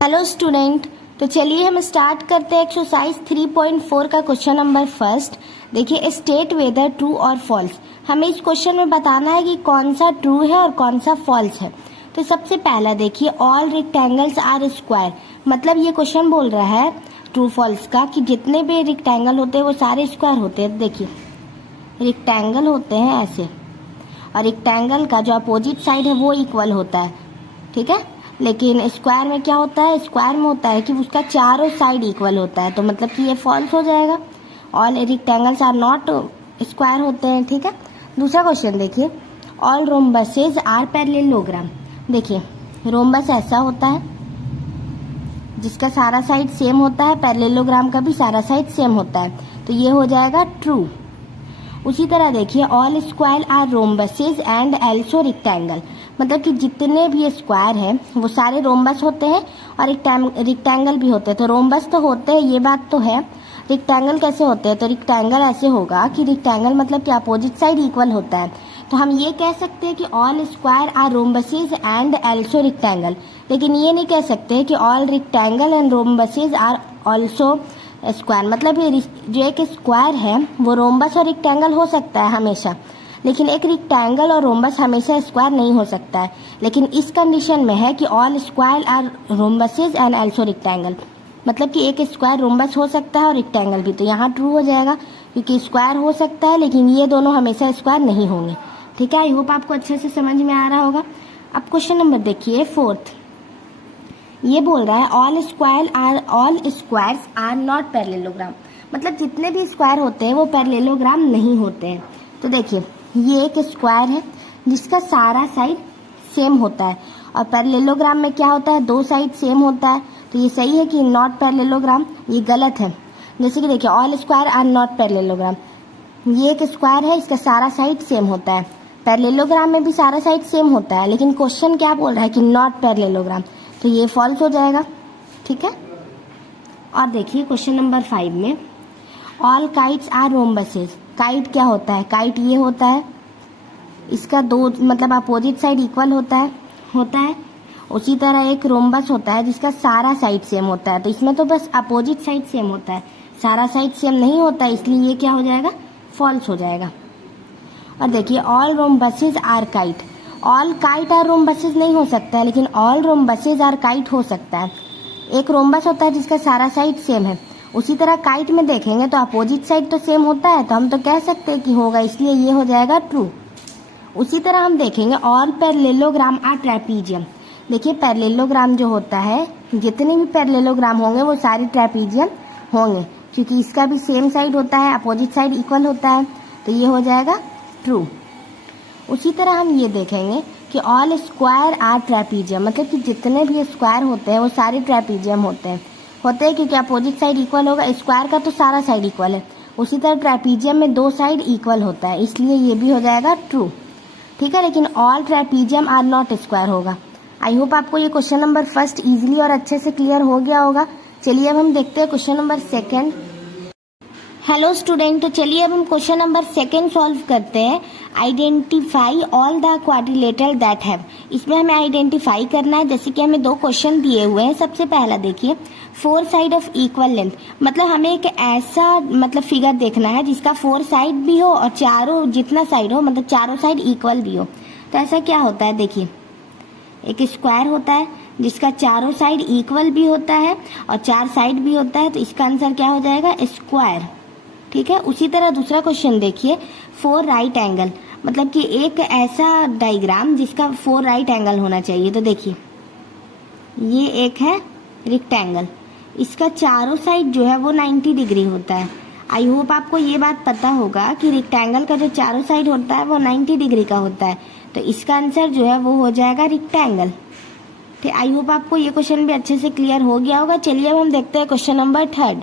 Hello student, तो चलिए हम स्टार्ट करते हैं एक्सरसाइज 3.4 का क्वेश्चन नंबर फर्स्ट। देखिए, स्टेट वेदर ट्रू और फॉल्स। हमें इस क्वेश्चन में बताना है कि कौन सा ट्रू है और कौन सा फॉल्स है। तो सबसे पहला देखिए, ऑल रेक्टेंगल्स आर स्क्वायर। मतलब ये क्वेश्चन बोल रहा है ट्रू फॉल्स का कि जितने भी रेक्टेंगल होते हैं वो सारे स्क्वायर होते हैं। देखिए, रेक्टेंगल होते हैं ऐसे, और रेक्टेंगल का जो अपोजिट साइड है वो इक्वल होता है, ठीक है। लेकिन स्क्वायर में क्या होता है, स्क्वायर में होता है कि उसका चारों साइड इक्वल होता है, तो मतलब कि ये फॉल्स हो जाएगा। All rectangles are not square होते हैं, ठीक है। दूसरा क्वेश्चन देखिए, ऑल रोम्बसेज आर पैरेललोग्राम। देखिए, रोम्बस ऐसा होता है जिसका सारा साइड सेम होता है, पैरेललोग्राम का भी सारा साइड सेम होता है, तो ये हो जाएगा ट्रू। उसी तरह देखिए, all square are rhombuses and also rectangle. मतलब कि जितने भी स्क्वायर हैं वो सारे रोम्बस होते हैं और रेक्टेंगल भी होते हैं। तो रोम्बस तो होते हैं, ये बात तो है। रेक्टेंगल कैसे होते हैं, तो रेक्टेंगल ऐसे होगा कि रेक्टेंगल मतलब कि अपोजिट साइड इक्वल होता है। तो हम ये कह सकते हैं कि all square are rhombuses and also rectangle, लेकिन ये नहीं कह सकते कि all rectangle and rhombuses are also square. मतलब ये जो एक स्क्वायर है वो रोम्बस और रेक्टेंगल हो सकता है हमेशा, लेकिन एक रेक्टेंगल और रोम्बस हमेशा स्क्वायर नहीं हो सकता है। लेकिन इस कंडीशन में है कि all square are rhombuses and also rectangle, मतलब कि एक स्क्वायर रोम्बस हो सकता है और रेक्टेंगल भी। तो यहाँ ट्रू हो जाएगा क्योंकि स्क्वायर हो सकता है लेकिन ये दोनों हमेशा स्क्वायर नहीं होंगे, ठीक है। आई होप आपको अच्छे से समझ में आ रहा होगा। अब क्वेश्चन नंबर देखिए फोर्थ, ये बोल रहा है all squares are not parallelogram. मतलब जितने भी स्क्वायर होते हैं वो पैरेललोग्राम नहीं होते हैं। तो देखिए, ये एक स्क्वायर है जिसका सारा साइड सेम होता है, और पैरेललोग्राम में क्या होता है, दो साइड सेम होता है। तो ये सही है कि नॉट पैरेललोग्राम, ये गलत है। जैसे कि देखिए, all square are not parallelogram. ये एक स्क्वायर है, इसका सारा साइड सेम होता है। पैरेललोग्राम में भी सारा साइड सेम होता है, लेकिन क्वेश्चन क्या बोल रहा है कि नॉट पैरेललोग्राम, तो ये फॉल्स हो जाएगा, ठीक है। और देखिए क्वेश्चन नंबर 5 में, ऑल काइट्स आर रोम्बसेज। काइट क्या होता है, काइट ये होता है, इसका दो मतलब अपोजिट साइड इक्वल होता है। उसी तरह एक रोम्बस होता है जिसका सारा साइड सेम होता है। तो इसमें तो बस अपोजिट साइड सेम होता है, सारा साइड सेम नहीं होता है, इसलिए ये क्या हो जाएगा, फॉल्स हो जाएगा। और देखिए, all rhombuses are kite. All kite are rhombuses नहीं हो सकता है, लेकिन ऑल रोम्बसेज आर काइट हो सकता है। एक रोम्बस होता है जिसका सारा साइड सेम है। उसी तरह काइट में देखेंगे तो अपोजिट साइड तो सेम होता है, तो हम तो कह सकते हैं कि होगा, इसलिए ये हो जाएगा ट्रू। उसी तरह हम देखेंगे ऑल पैरेललोग्राम आर ट्रेपीजियम। देखिए, पैरेललोग्राम जो होता है, जितने भी पैरेललोग्राम होंगे वो सारे ट्रेपीजियम होंगे, क्योंकि इसका भी सेम साइड होता है, अपोजिट साइड इक्वल होता है, तो ये हो जाएगा ट्रू। उसी तरह हम ये देखेंगे कि ऑल स्क्वायर आर ट्रेपीजियम। मतलब कि जितने भी स्क्वायर होते हैं वो सारे ट्रेपीजियम होते हैं क्योंकि अपोजिट साइड इक्वल होगा। स्क्वायर का तो सारा साइड इक्वल है, उसी तरह ट्रेपीजियम में दो साइड इक्वल होता है, इसलिए ये भी हो जाएगा ट्रू, ठीक है। लेकिन all trapezium are not square होगा। आई होप आपको ये क्वेश्चन नंबर फर्स्ट इजीली और अच्छे से क्लियर हो गया होगा। चलिए अब हम देखते हैं question number second. Hello student, तो चलिए अब हम क्वेश्चन नंबर सेकेंड सॉल्व करते हैं। Identify all the quadrilateral that have. इसमें हमें आइडेंटिफाई करना है, जैसे कि हमें दो क्वेश्चन दिए हुए हैं। सबसे पहला देखिए, four side of equal length. मतलब हमें एक ऐसा मतलब फिगर देखना है जिसका फोर साइड भी हो और चारों जितना साइड हो, मतलब चारों साइड इक्वल भी हो। तो ऐसा क्या होता है, देखिए, एक स्क्वायर होता है जिसका चारों साइड इक्वल भी होता है और चार साइड भी होता है, तो इसका आंसर क्या हो जाएगा, स्क्वायर, ठीक है। उसी तरह दूसरा क्वेश्चन देखिए, फोर राइट एंगल। मतलब कि एक ऐसा डायग्राम जिसका फोर राइट एंगल होना चाहिए। तो देखिए, ये एक है रेक्टेंगल, इसका चारों साइड जो है वो 90 डिग्री होता है। आई होप आपको ये बात पता होगा कि रेक्टेंगल का जो चारों साइड होता है वो 90 डिग्री का होता है, तो इसका आंसर जो है वो हो जाएगा रेक्टेंगल, ठीक। आई होप आपको ये क्वेश्चन भी अच्छे से क्लियर हो गया होगा। चलिए अब हम देखते हैं क्वेश्चन नंबर थर्ड।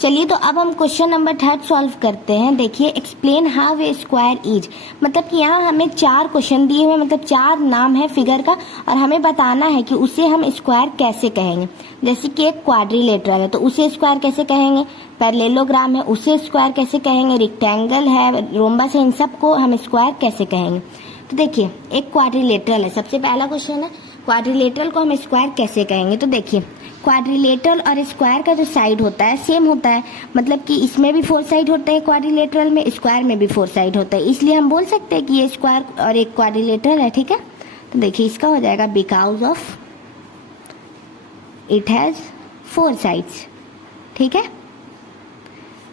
चलिए, तो अब हम क्वेश्चन नंबर थर्ड सॉल्व करते हैं। देखिए, explain how a square is. मतलब कि यहाँ हमें चार क्वेश्चन दिए हुए, मतलब चार नाम है फिगर का, और हमें बताना है कि उसे हम स्क्वायर कैसे कहेंगे। जैसे कि एक क्वाड्रिलेटरल है तो उसे स्क्वायर कैसे कहेंगे, पैरेललोग्राम है उसे स्क्वायर कैसे कहेंगे, रेक्टेंगल है, रोम्बस है, इन सबको हम स्क्वायर कैसे कहेंगे। तो देखिए, एक क्वाड्रिलेटरल है। सबसे पहला क्वेश्चन है क्वाड्रिलेटरल को हम स्क्वायर कैसे कहेंगे? तो देखिए, क्वाड्रिलेटरल और स्क्वायर का जो साइड होता है सेम होता है, मतलब कि इसमें भी 4 साइड होते हैं क्वाड्रिलेटरल में, स्क्वायर में भी 4 साइड होता है, इसलिए हम बोल सकते हैं कि ये स्क्वायर और एक क्वाड्रिलेटरल है। ठीक है, तो देखिए इसका हो जाएगा because of it has 4 sides. ठीक है,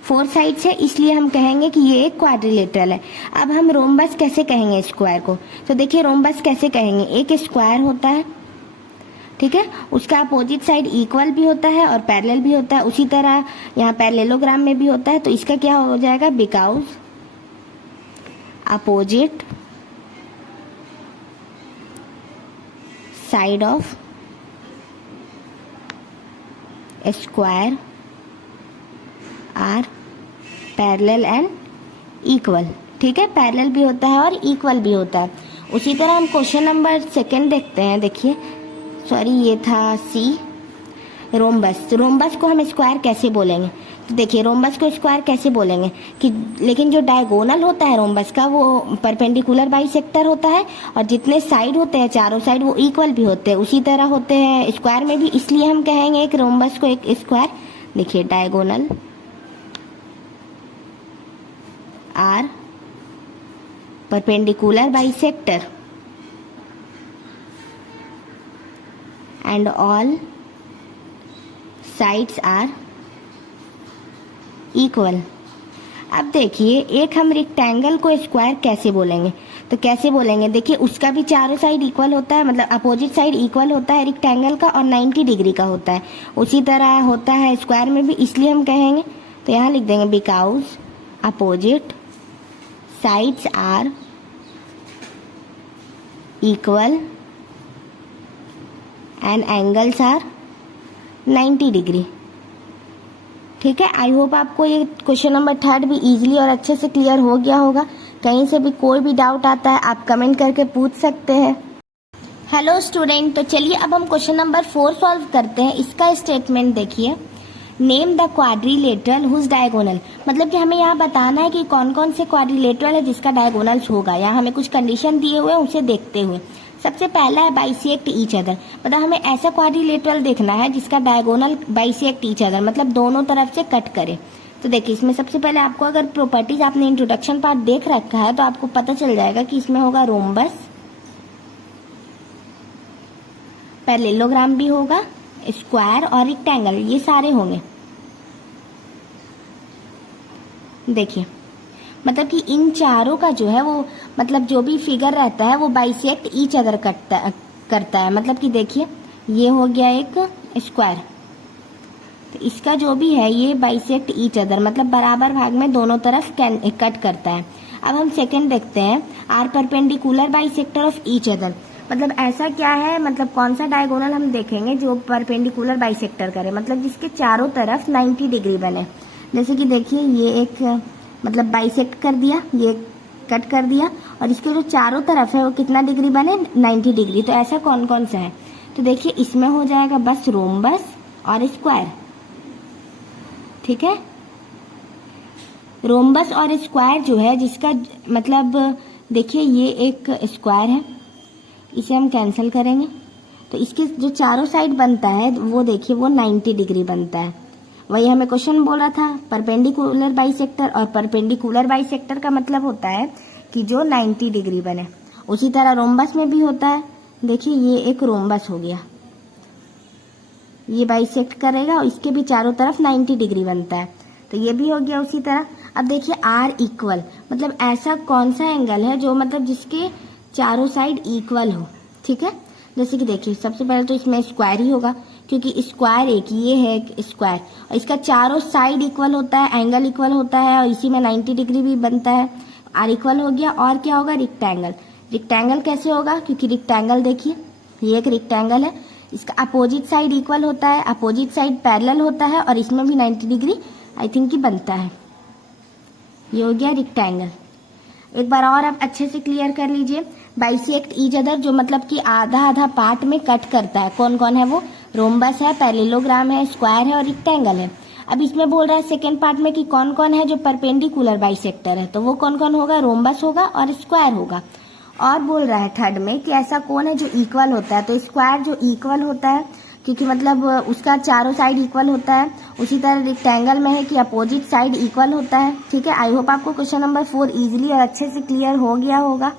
4 साइड्स है इसलिए हम कहेंगे कि ये एक क्वाड्रिलेटरल है। अब हम रोम्बस कैसे कहेंगे स्क्वायर को? तो देखिए रोम्बस कैसे कहेंगे, एक स्क्वायर होता है, ठीक है, उसका अपोजिट साइड इक्वल भी होता है और पैरेलल भी होता है, उसी तरह यहाँ पैरेललोग्राम में भी होता है। तो इसका क्या हो जाएगा, because opposite side of square are parallel and equal. ठीक है, पैरेलल भी होता है और इक्वल भी होता है। उसी तरह हम क्वेश्चन नंबर 2 देखते हैं। देखिए, सॉरी ये था सी, रोम्बस। रोम्बस को हम स्क्वायर कैसे बोलेंगे? तो देखिए रोम्बस को स्क्वायर कैसे बोलेंगे कि, लेकिन जो डायगोनल होता है रोम्बस का वो परपेंडिकुलर बाइसेक्टर होता है और जितने साइड होते हैं चारों साइड वो इक्वल भी होते हैं, उसी तरह होते हैं स्क्वायर में भी, इसलिए हम कहेंगे एक रोम्बस को एक स्क्वायर। देखिए diagonal are perpendicular bisector and all sides are equal। अब देखिए एक हम रेक्टेंगल को स्क्वायर कैसे बोलेंगे? तो कैसे बोलेंगे, देखिए उसका भी चारों साइड इक्वल होता है, मतलब अपोजिट साइड इक्वल होता है रेक्टेंगल का और 90 डिग्री का होता है, उसी तरह होता है स्क्वायर में भी, इसलिए हम कहेंगे, तो यहाँ लिख देंगे because opposite sides are equal and angles are 90 degree. ठीक है, आई होप आपको ये क्वेश्चन नंबर 3 भी इजीली और अच्छे से क्लियर हो गया होगा। कहीं से भी कोई भी डाउट आता है आप कमेंट करके पूछ सकते हैं। हेलो स्टूडेंट, तो चलिए अब हम क्वेश्चन नंबर 4 सॉल्व करते हैं। इसका स्टेटमेंट देखिए, name the quadrilateral whose diagonal, मतलब कि हमें यहाँ बताना है कि कौन कौन से क्वाड्रिलेटरल है जिसका डायगोनल्स होगा। यहाँ हमें कुछ कंडीशन दिए हुए हैं, उसे देखते हुए सबसे पहला है बाइसेक्ट ईच अदर, मतलब हमें ऐसा क्वाड्रिलेटरल देखना है जिसका डायगोनल बाइसेक्ट ईच अदर, मतलब दोनों तरफ से कट करे। तो देखिए इसमें सबसे पहले आपको, अगर प्रॉपर्टीज आपने इंट्रोडक्शन पार्ट देख रखा है तो आपको पता चल जाएगा कि इसमें होगा रोम्बस, पैरेललोग्राम भी होगा, स्क्वायर और रेक्टेंगल, ये सारे होंगे। देखिए मतलब कि इन चारों का जो है वो, मतलब जो भी फिगर रहता है वो बाइसेक्ट ईच अदर करता है। मतलब कि देखिए ये हो गया एक स्क्वायर, तो इसका जो भी है ये बाइसेक्ट ईच अदर, मतलब बराबर भाग में दोनों तरफ कट करता है। अब हम सेकंड देखते हैं, are perpendicular bisector of each other, मतलब ऐसा क्या है, मतलब कौन सा डायगोनल हम देखेंगे जो परपेंडिकुलर बाइसेक्टर करे, मतलब जिसके चारों तरफ 90 डिग्री बने। जैसे कि देखिए ये एक मतलब बाइसेक्ट कर दिया, ये कट कर दिया, और इसके जो चारों तरफ है वो कितना डिग्री बने, 90 डिग्री। तो ऐसा कौन कौन सा है? तो देखिए इसमें हो जाएगा बस रोम्बस और स्क्वायर। ठीक है, रोम्बस और स्क्वायर जो है जिसका मतलब, देखिए ये एक स्क्वायर है, इसे हम कैंसिल करेंगे तो इसके जो चारों साइड बनता है वो देखिए वो 90 डिग्री बनता है। वही हमें क्वेश्चन बोला था परपेंडिकुलर बाइसेक्टर, और परपेंडिकुलर बाइसेक्टर का मतलब होता है कि जो 90 डिग्री बने। उसी तरह रोम्बस में भी होता है, देखिए ये एक रोम्बस हो गया, ये बाइसेक्ट करेगा और इसके भी चारों तरफ 90 डिग्री बनता है, तो ये भी हो गया उसी तरह। अब देखिए आर इक्वल, मतलब ऐसा कौन सा एंगल है जो मतलब जिसके चारों साइड इक्वल हो। ठीक है, जैसे कि देखिए सबसे पहले तो इसमें स्क्वायर ही होगा, क्योंकि स्क्वायर एक ये है एक स्क्वायर, और इसका चारों साइड इक्वल होता है, एंगल इक्वल होता है, और इसी में 90 डिग्री भी बनता है। आर इक्वल हो गया, और क्या होगा, रेक्टेंगल। रेक्टेंगल कैसे होगा, क्योंकि रेक्टेंगल देखिए ये एक रेक्टेंगल है, इसका अपोजिट साइड इक्वल होता है, अपोजिट साइड पैरेलल होता है, और इसमें भी 90 डिग्री आई थिंक की बनता है। ये हो गया रेक्टेंगल। एक बार और आप अच्छे से क्लियर कर लीजिए, बाइसेक्ट ईच अदर जो मतलब कि आधा आधा पार्ट में कट करता है, कौन कौन है वो, रोम्बस है, पैरेललोग्राम है, स्क्वायर है और रेक्टेंगल है। अब इसमें बोल रहा है सेकेंड पार्ट में कि कौन कौन है जो परपेंडिकुलर बाइसेक्टर है, तो वो कौन कौन होगा, रोम्बस होगा और स्क्वायर होगा। और बोल रहा है थर्ड में कि ऐसा कौन है जो इक्वल होता है। तो स्क्वायर जो इक्वल होता है, क्योंकि मतलब उसका चारों साइड इक्वल होता है। उसी तरह रेक्टेंगल में है कि अपोजिट साइड इक्वल होता है। ठीक है, आई होप आपको क्वेश्चन नंबर 4 इजीली और अच्छे से क्लियर हो गया होगा।